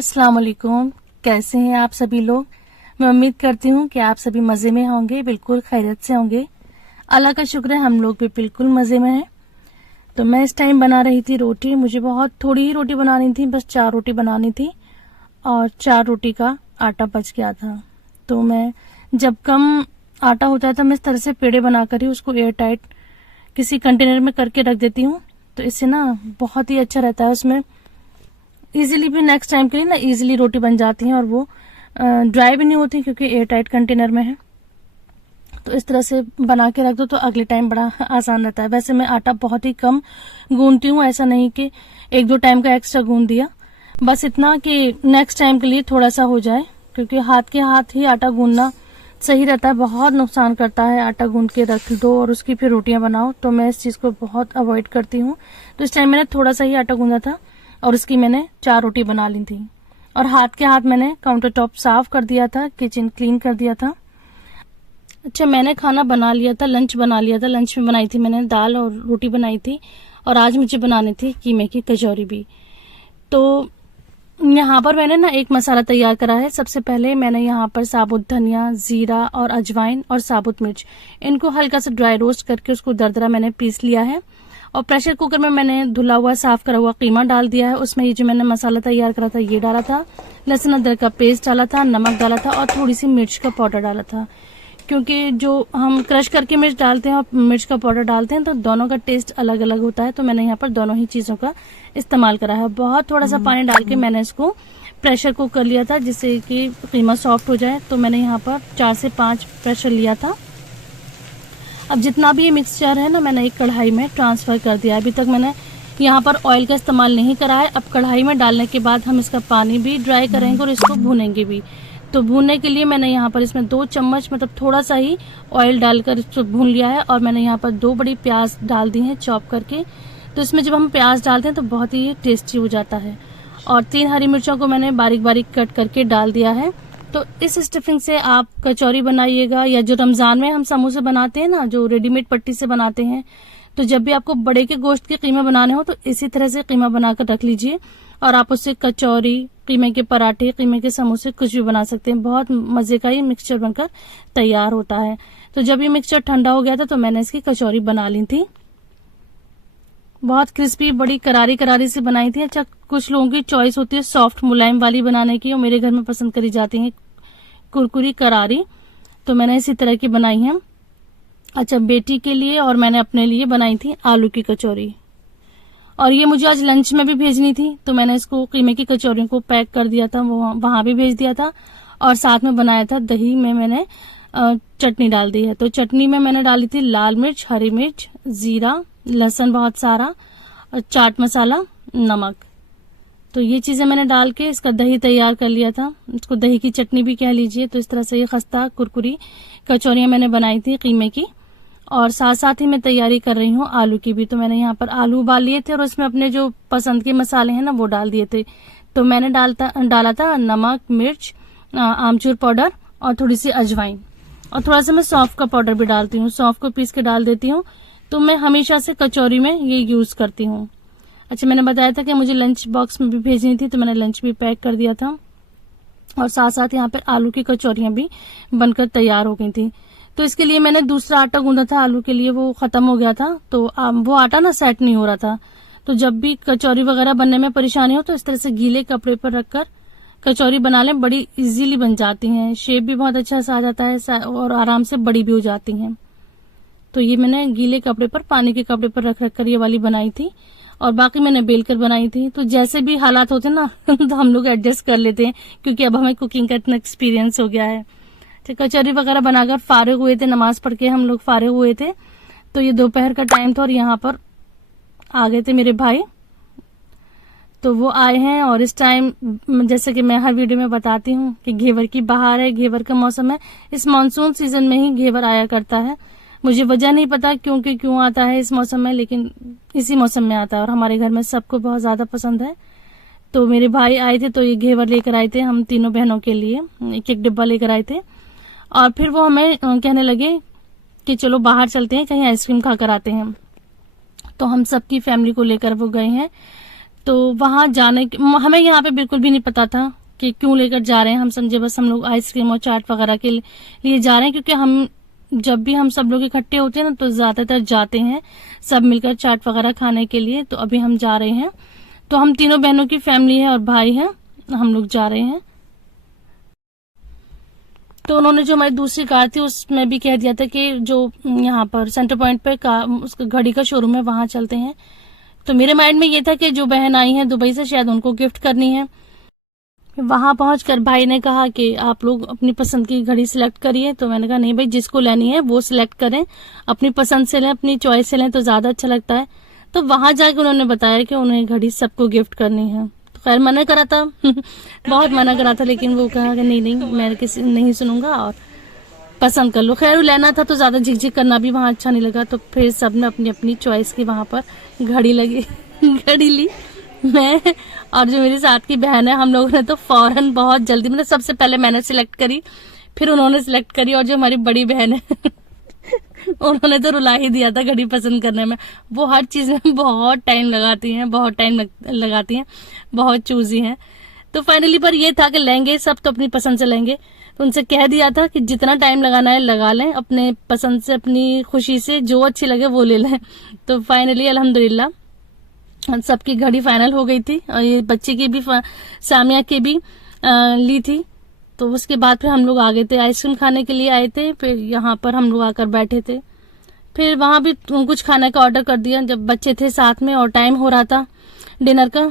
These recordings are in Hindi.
अस्सलाम वालेकुम। कैसे हैं आप सभी लोग। मैं उम्मीद करती हूँ कि आप सभी मज़े में होंगे, बिल्कुल खैरियत से होंगे। अल्लाह का शुक्र है हम लोग भी बिल्कुल मज़े में हैं। तो मैं इस टाइम बना रही थी रोटी। मुझे बहुत थोड़ी ही रोटी बनानी थी, बस 4 रोटी बनानी थी और 4 रोटी का आटा बच गया था। तो मैं जब कम आटा होता है तो मैं इस तरह से पेड़े बनाकर ही उसको एयर टाइट किसी कंटेनर में करके रख देती हूँ। तो इससे ना बहुत ही अच्छा रहता है, उसमें इजीली भी नेक्स्ट टाइम के लिए ना इजीली रोटी बन जाती है और वो ड्राई भी नहीं होती क्योंकि एयर टाइट कंटेनर में है। तो इस तरह से बना के रख दो तो अगले टाइम बड़ा आसान रहता है। वैसे मैं आटा बहुत ही कम गूंदती हूँ, ऐसा नहीं कि 1-2 टाइम का एक्स्ट्रा गूंद दिया, बस इतना कि नेक्स्ट टाइम के लिए थोड़ा सा हो जाए, क्योंकि हाथ के हाथ ही आटा गूंदना सही रहता है। बहुत नुकसान करता है आटा गूंद के रख दो और उसकी फिर रोटियां बनाओ, तो मैं इस चीज को बहुत अवॉइड करती हूँ। तो इस टाइम मैंने थोड़ा सा ही आटा गूंदा था और उसकी मैंने 4 रोटी बना ली थी। और हाथ के हाथ मैंने काउंटर टॉप साफ कर दिया था, किचन क्लीन कर दिया था। अच्छा, मैंने खाना बना लिया था, लंच बना लिया था। लंच में बनाई थी मैंने दाल और रोटी बनाई थी, और आज मुझे बनानी थी कीमे की कचौरी भी। तो यहाँ पर मैंने ना एक मसाला तैयार करा है। सबसे पहले मैंने यहाँ पर साबुत धनिया, जीरा और अजवाइन और साबुत मिर्च, इनको हल्का सा ड्राई रोस्ट करके उसको दरदरा मैंने पीस लिया है। और प्रेशर कुकर में मैंने धुला हुआ साफ करा हुआ कीमा डाल दिया है। उसमें ये जो मैंने मसाला तैयार करा था ये डाला था, लहसुन अदरक का पेस्ट डाला था, नमक डाला था और थोड़ी सी मिर्च का पाउडर डाला था। क्योंकि जो हम क्रश करके मिर्च डालते हैं और मिर्च का पाउडर डालते हैं तो दोनों का टेस्ट अलग अलग होता है। तो मैंने यहाँ पर दोनों ही चीजों का इस्तेमाल करा है। बहुत थोड़ा सा पानी डाल के मैंने इसको प्रेशर कुक कर लिया था जिससे कि कीमा सॉफ्ट हो जाए। तो मैंने यहाँ पर 4 से 5 प्रेशर लिया था। अब जितना भी ये मिक्सचर है ना, मैंने एक कढ़ाई में ट्रांसफर कर दिया। अभी तक मैंने यहाँ पर ऑयल का इस्तेमाल नहीं करा है। अब कढ़ाई में डालने के बाद हम इसका पानी भी ड्राई करेंगे और इसको भूनेंगे भी। तो भूनने के लिए मैंने यहाँ पर इसमें 2 चम्मच मतलब थोड़ा सा ही ऑयल डालकर इसको भून लिया है। और मैंने यहाँ पर 2 बड़ी प्याज डाल दी हैं चॉप करके। तो इसमें जब हम प्याज डालते हैं तो बहुत ही टेस्टी हो जाता है। और 3 हरी मिर्चों को मैंने बारीक बारीक कट करके डाल दिया है। तो इस स्टफिंग से आप कचौरी बनाइएगा, या जो रमजान में हम समोसे बनाते हैं ना, जो रेडीमेड पट्टी से बनाते हैं, तो जब भी आपको बड़े के गोश्त के कीमा बनाने हो तो इसी तरह से कीमा बनाकर रख लीजिए और आप उससे कचौरी, कीमे के पराठे, कीमे के समोसे कुछ भी बना सकते हैं। बहुत मजे का ये मिक्सचर बनकर तैयार होता है। तो जब ये मिक्सचर ठंडा हो गया था तो मैंने इसकी कचौरी बना ली थी। बहुत क्रिस्पी, बड़ी करारी करारी सी बनाई थी। अच्छा, कुछ लोगों की चॉइस होती है सॉफ्ट मुलायम वाली बनाने की, और मेरे घर में पसंद करी जाती है कुरकुरी करारी। तो मैंने इसी तरह की बनाई है। अच्छा, बेटी के लिए और मैंने अपने लिए बनाई थी आलू की कचौरी। और ये मुझे आज लंच में भी भेजनी थी, तो मैंने इसको कीमे की कचौरियों को पैक कर दिया था, वो वहां भी भेज दिया था। और साथ में बनाया था दही में मैंने चटनी डाल दी है। तो चटनी में मैंने डाली थी लाल मिर्च, हरी मिर्च, जीरा, लहसुन बहुत सारा, और चाट मसाला, नमक। तो ये चीजें मैंने डाल के इसका दही तैयार कर लिया था। इसको दही की चटनी भी कह लीजिए। तो इस तरह से ये खस्ता कुरकुरी कचौरियां मैंने बनाई थी कीमे की। और साथ साथ ही मैं तैयारी कर रही हूँ आलू की भी। तो मैंने यहाँ पर आलू उबाल लिए थे और उसमें अपने जो पसंद के मसाले हैं ना वो डाल दिए थे। तो मैंने डाला था नमक, मिर्च, आमचूर पाउडर और थोड़ी सी अजवाइन, और थोड़ा सा मैं सौंफ का पाउडर भी डालती हूँ। सौंफ को पीस के डाल देती हूँ। तो मैं हमेशा से कचौरी में ये यूज करती हूँ। अच्छा, मैंने बताया था कि मुझे लंच बॉक्स में भी भेजनी थी, तो मैंने लंच भी पैक कर दिया था। और साथ साथ यहाँ पर आलू की कचौरियां भी बनकर तैयार हो गई थी। तो इसके लिए मैंने दूसरा आटा गूंदा था आलू के लिए, वो खत्म हो गया था। तो वो आटा ना सेट नहीं हो रहा था। तो जब भी कचौरी वगैरह बनने में परेशानी हो तो इस तरह से गीले कपड़े पर रखकर कचौरी बना लें, बड़ी इजीली बन जाती हैं। शेप भी बहुत अच्छा सा आ जाता है और आराम से बड़ी भी हो जाती हैं। तो ये मैंने गीले कपड़े पर, पानी के कपड़े पर रख कर ये वाली बनाई थी। और बाकी मैंने बेलकर बनाई थी। तो जैसे भी हालात होते ना तो हम लोग एडजस्ट कर लेते हैं, क्योंकि अब हमें कुकिंग का इतना एक्सपीरियंस हो गया है। तो कचौरी वगैरह बनाकर फारिग हुए थे, नमाज पढ़ के हम लोग फारिग हुए थे। तो ये दोपहर का टाइम था और यहाँ पर आ गए थे मेरे भाई। तो वो आए हैं और इस टाइम जैसे कि मैं हर वीडियो में बताती हूँ कि घेवर की बहार है, घेवर का मौसम है। इस मानसून सीजन में ही घेवर आया करता है। मुझे वजह नहीं पता क्यों आता है इस मौसम में, लेकिन इसी मौसम में आता है और हमारे घर में सबको बहुत ज्यादा पसंद है। तो मेरे भाई आए थे तो ये घेवर लेकर आए थे हम तीनों बहनों के लिए, एक एक डिब्बा लेकर आए थे। और फिर वो हमें कहने लगे कि चलो बाहर चलते हैं, कहीं आइसक्रीम खाकर आते हैं। तो हम सबकी फैमिली को लेकर वो गए हैं। तो तो वहां जाने हमें यहाँ पे बिल्कुल भी नहीं पता था कि क्यों लेकर जा रहे हैं। हम समझे बस हम लोग आइसक्रीम और चाट वगैरह के लिए जा रहे हैं, क्योंकि हम जब भी हम सब लोग इकट्ठे होते हैं ना तो ज्यादातर जाते हैं सब मिलकर चाट वगैरह खाने के लिए। तो अभी हम जा रहे हैं, तो हम तीनों बहनों की फैमिली है और भाई है, हम लोग जा रहे हैं। तो उन्होंने जो हमारी दूसरी कार थी उसमें भी कह दिया था कि जो यहाँ पर सेंटर पॉइंट पे उसका घड़ी का शोरूम है वहां चलते हैं। तो मेरे माइंड में ये था कि जो बहन आई है दुबई से शायद उनको गिफ्ट करनी है। वहां पहुंचकर भाई ने कहा कि आप लोग अपनी पसंद की घड़ी सिलेक्ट करिए। तो मैंने कहा नहीं भाई, जिसको लेनी है वो सिलेक्ट करें, अपनी पसंद से लें, अपनी चॉइस से लें तो ज्यादा अच्छा लगता है। तो वहां जाके उन्होंने बताया कि उन्हें घड़ी सबको गिफ्ट करनी है। तो खैर मना करा था बहुत मना करा था, लेकिन वो कहा कि नहीं मैं किसी नहीं सुनूंगा और पसंद कर लो। खैर वो लेना था तो ज्यादा झिकझिक करना भी वहां अच्छा नहीं लगा। तो फिर सबने अपनी अपनी चॉइस की वहां पर घड़ी लगी घड़ी ली। मैं और जो मेरी साथ की बहन है, हम लोगों ने तो फौरन बहुत जल्दी, मतलब सबसे पहले मैंने सिलेक्ट करी, फिर उन्होंने सिलेक्ट करी, और जो हमारी बड़ी बहन है उन्होंने तो रुला ही दिया था घड़ी पसंद करने में। वो हर चीज में बहुत टाइम लगाती हैं, बहुत चूजी हैं। तो फाइनली पर ये था कि लेंगे सब तो अपनी पसंद से लेंगे। तो उनसे कह दिया था कि जितना टाइम लगाना है लगा लें, अपने पसंद से, अपनी खुशी से जो अच्छी लगे वो ले लें। तो फाइनली अल्हम्दुलिल्लाह सबकी घड़ी फाइनल हो गई थी, और ये बच्चे की भी, सामिया की भी ली थी। तो उसके बाद फिर हम लोग आ गए थे, आइसक्रीम खाने के लिए आए थे। फिर यहाँ पर हम लोग आकर बैठे थे, फिर वहां भी कुछ खाने का ऑर्डर कर दिया जब बच्चे थे साथ में और टाइम हो रहा था डिनर का।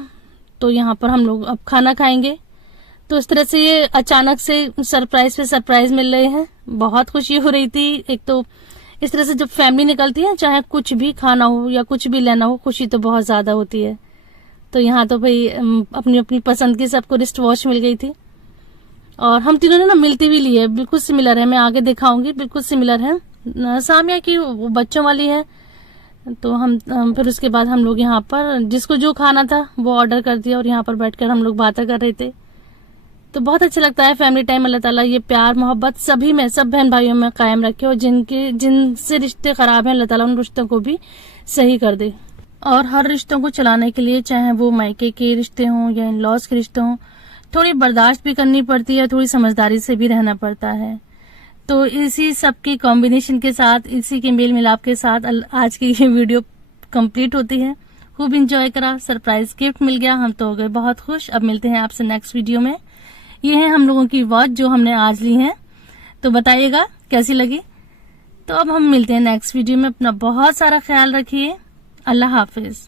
तो यहाँ पर हम लोग अब खाना खाएंगे। तो इस तरह से ये अचानक से सरप्राइज पे सरप्राइज मिल रहे हैं, बहुत खुशी हो रही थी। एक तो इस तरह से जब फैमिली निकलती है, चाहे कुछ भी खाना हो या कुछ भी लेना हो, खुशी तो बहुत ज्यादा होती है। तो यहाँ तो भाई अपनी अपनी पसंद की सबको रिस्ट वॉच मिल गई थी, और हम तीनों ने ना मिलती भी ली है, बिल्कुल सिमिलर है, मैं आगे दिखाऊंगी, बिल्कुल सिमिलर है। सामिया की वो बच्चों वाली है। तो हम फिर उसके बाद हम लोग यहाँ पर जिसको जो खाना था वो ऑर्डर कर दिया, और यहाँ पर बैठकर हम लोग बातें कर रहे थे। तो बहुत अच्छा लगता है फैमिली टाइम। अल्लाह ताला ये प्यार मोहब्बत सभी में, सब बहन भाइयों में कायम रखे, और जिनसे रिश्ते खराब हैं अल्लाह ताला उन रिश्तों को भी सही कर दे। और हर रिश्तों को चलाने के लिए, चाहे वो मायके के रिश्ते हों या इन लॉज के रिश्ते हों, थोड़ी बर्दाश्त भी करनी पड़ती है, थोड़ी समझदारी से भी रहना पड़ता है। तो इसी सब की कॉम्बिनेशन के साथ, इसी के मेल मिलाप के साथ आज की ये वीडियो कंप्लीट होती है। खूब इंजॉय करा, सरप्राइज गिफ्ट मिल गया, हम तो हो गए बहुत खुश। अब मिलते हैं आपसे नेक्स्ट वीडियो में। ये है हम लोगों की वॉच जो हमने आज ली है, तो बताइएगा कैसी लगी। तो अब हम मिलते हैं नेक्स्ट वीडियो में। अपना बहुत सारा ख्याल रखिए। अल्लाह हाफिज।